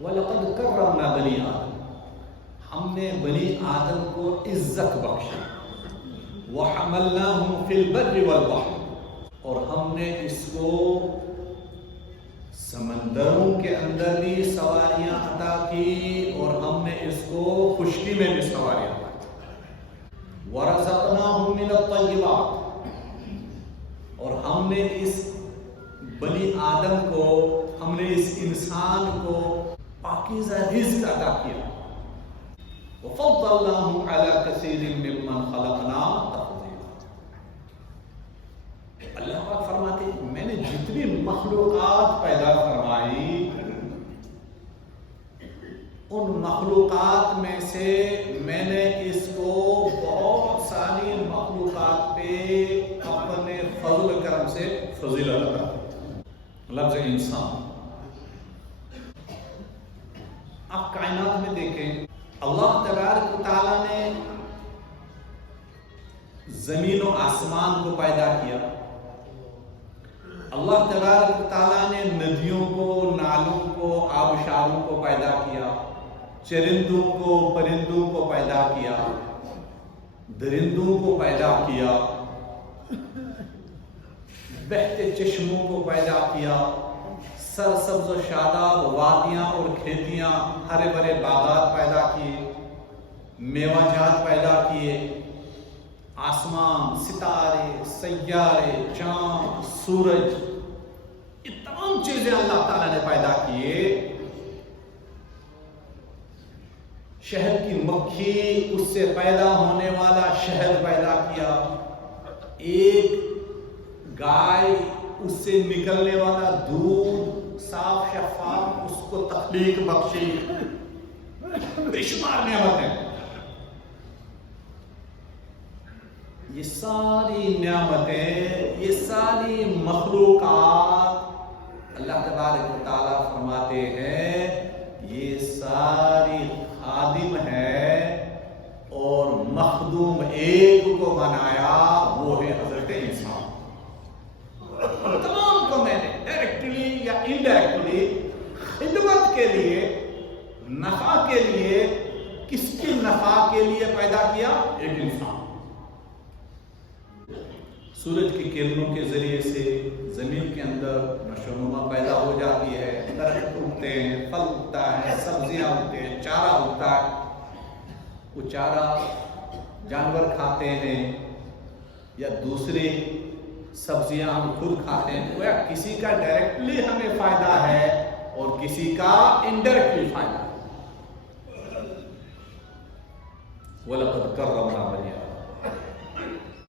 وَلَقَدْ كَرَّمْنَا بَنِي آدم، ہم نے بنی آدم کو عزت بخشی، وَحَمَلْنَاهُمْ فِي الْبَرِّ وَالْبَحْرِ، اور ہم نے اس کو سمندروں کے اندر بھی سواریاں عطا کی اور ہم نے اس کو خشکی میں بھی سواریاں عطا کی، وَرَزَقْنَاهُمْ مِنَ الطَّيِّبَاتِ، اور ہم نے اس بنی آدم کو، ہم نے اس انسان کو پاکیزہ رزق عطا کیا، وَفَضَّلْنَاهُمْ عَلَى كَثِيرٍ مِّمَّنْ خَلَقْنَا تَفْضِيلًا۔ اللہ پاک فرماتے ہیں میں نے جتنی مخلوقات پیدا فرمائی، ان مخلوقات میں سے میں نے اس کو بہت ساری مخلوقات پہ اپنے فضل کرم سے فضیلت عطا کی۔ لفظ انسان، آپ کائنات میں دیکھیں، اللہ تبارک و تعالیٰ نے زمین و آسمان کو پیدا کیا، اللہ تبارک و تعالیٰ نے ندیوں کو، نالوں کو، آبشاروں کو پیدا کیا، چرندوں کو، پرندوں کو پیدا کیا، درندوں کو پیدا کیا، بہتے چشموں کو پیدا کیا، سرسبز و شاداب وادیاں اور کھیتیاں، ہرے بھرے باغات پیدا کیے، میوہ جات پیدا کیے، آسمان، ستارے، سیارے، چاند، سورج، یہ تمام چیزیں اللہ تعالیٰ نے پیدا کیے۔ شہد کی مکھی، اس سے پیدا ہونے والا شہد پیدا کیا، ایک گائے، اس سے نکلنے والا دودھ صاف شفاف، اس کو تخلیق بخشی، بے شمار نعمتیں۔ یہ ساری نعمتیں، یہ ساری مخلوقات، اللہ تبارک و تعالیٰ فرماتے ہیں یہ ساری خادم ہے اور مخدوم ایک کو بنایا، وہ ہے حضرت انسان۔ تمام کو میں نے ڈائریکٹلی یا انڈائریکٹلی خدمت کے لیے، نفع کے لیے، کس کی نفع کے لیے پیدا کیا؟ ایک انسان۔ سورج کی کرنوں کے ذریعے سے زمین کے اندر نشو و نما پیدا ہو جاتی ہے، درخت اگتے ہیں، پھل اگتا ہے، سبزیاں اگتے ہیں، چارہ اگتا ہے، وہ چارہ جانور کھاتے ہیں یا دوسری سبزیاں ہم خود کھاتے ہیں، وہ کسی کا ڈائریکٹلی ہمیں فائدہ ہے اور کسی کا انڈائریکٹلی فائدہ ہے۔ وَلَقَدْ كَرَّمْنَا بَنِي آدَمَ۔